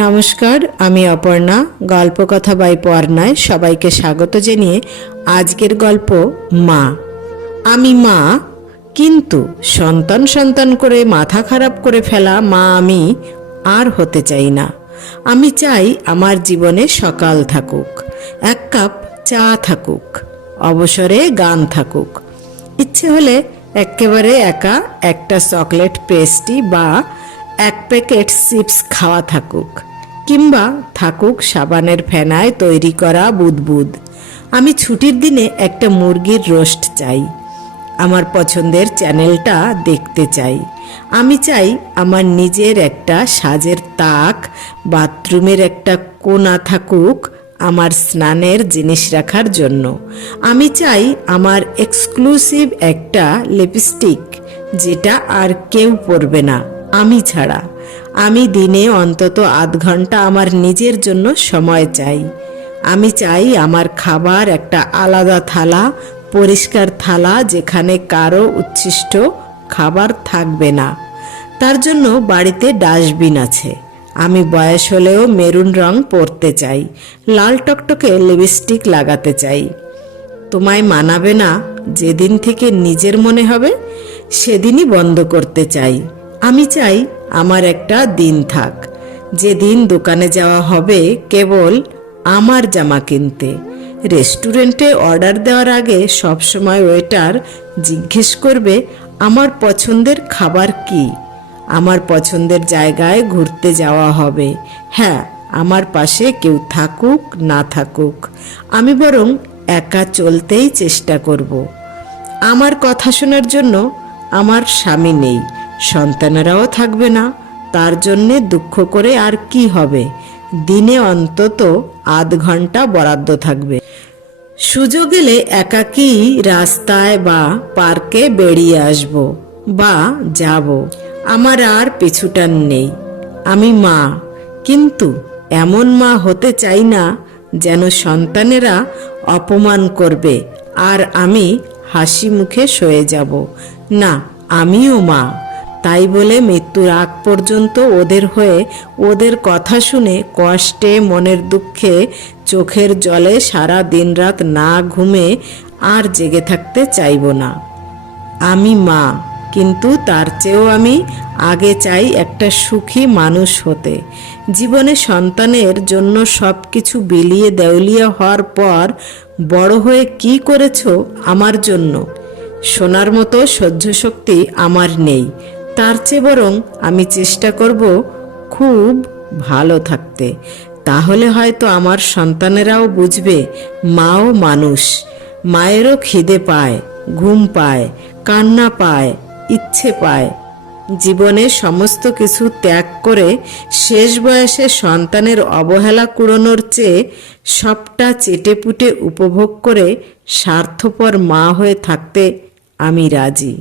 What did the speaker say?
নমস্কার, আমি অপর্ণা, গল্পকথা বাই পর্ণায় সবাইকে স্বাগত জানিয়ে আজকের গল্প মা। আমি মা, কিন্তু সন্তান সন্তান করে মাথা খারাপ করে ফেলা মা আমি আর হতে চাই না। আমি চাই আমার জীবনে সকাল থাকুক, এক কাপ চা থাকুক, অবসরে গান থাকুক। ইচ্ছে হলে একেবারে একা একটা চকলেট পেস্টি বা এক প্যাকেট চিপস খাওয়া থাকুক, কিংবা থাকুক সাবানের ফেনায় তৈরি করা বুদবুদ। আমি ছুটির দিনে একটা মুরগির রোস্ট চাই। আমার পছন্দের চ্যানেলটা দেখতে চাই। আমি চাই আমার নিজের একটা সাজের তাক, বাথরুমের একটা কোনা থাকুক আমার স্নানের জিনিস রাখার জন্য। আমি চাই আমার এক্সক্লুসিভ একটা লিপস্টিক, যেটা আর কেউ পরবে না। আমি ছাড়া। আমি দিনে অন্তত আধ ঘণ্টা আমার নিজের জন্য সময় চাই। আমি চাই আমার খাবার একটা আলাদা থালা, পরিষ্কার থালা যেখানে কারও উচ্ছিষ্ট খাবার থাকবে না। তার জন্য বাড়িতে ডাস্টবিন আছে। আমি বয়স হলেও মেরুন রং পরতে চাই। লাল টকটকে লিপস্টিক লাগাতে চাই। তোমায় মানাবে না, যেদিন থেকে নিজের মনে হবে, সেদিনই বন্ধ করতে চাই। আমি চাই আমার একটা দিন থাক। যেদিন দোকানে যাওয়া হবে কেবল আমার জামা কিনতে। রেস্টুরেন্টে অর্ডার দেওয়ার আগে সবসময় ওয়েটার জিজ্ঞেস করবে, আমার পছন্দের খাবার কি? আমার পছন্দের জায়গায় ঘুরতে যাওয়া হবে। হ্যাঁ আমার পাশে কেউ থাকুক, না থাকুক। আমি বরং একা চলতেই চেষ্টা করব। আমার কথা শোনার জন্য আমার স্বামী নেই। সন্তানেরাও থাকবে না। তার জন্যে দুঃখ করে আর কি হবে? দিনে অন্তত আধ ঘণ্টা বরাদ্দ থাকবে। সুযোগ এলে একাকী রাস্তায় বা পার্কে বেরিয়ে আসব বা যাব। আমার আর পিছুটান নেই। আমি মা। কিন্তু এমন মা হতে চাই না যেন সন্তানেরা অপমান করবে আর আমি হাসি মুখে সয়ে যাব। না, আমিও মা। তাই বলে মৃত্যুর আগ পর্যন্ত ওদের হয়ে ওদের কথা শুনে কষ্টে মনের দুঃখে চোখের জলে সারা দিন রাত না ঘুমে আর জেগে থাকতে চাইব না। আমি মা, কিন্তু তার চেয়েও আমি আগে চাই একটা সুখী মানুষ হতে। জীবনে সন্তানের জন্য সব কিছু বিলিয়ে দেউলিয়া হওয়ার পর বড় হয়ে কি করেছ আমার জন্য? শোনার মতো সহ্য শক্তি আমার নেই। তার চেয়ে বরং আমি চেষ্টা করব খুব ভালো থাকতে। তাহলে হয়তো আমার সন্তানেরাও বুঝবে, মাও মানুষ। মায়েরও খিদে পায়, ঘুম পায়, কান্না পায়, ইচ্ছে পায়। জীবনে সমস্ত কিছু ত্যাগ করে শেষ বয়সে সন্তানের অবহেলা কুড়োনোর চেয়ে সবটা চেটেপুটে উপভোগ করে স্বার্থপর মা হয়ে থাকতে আমি রাজি।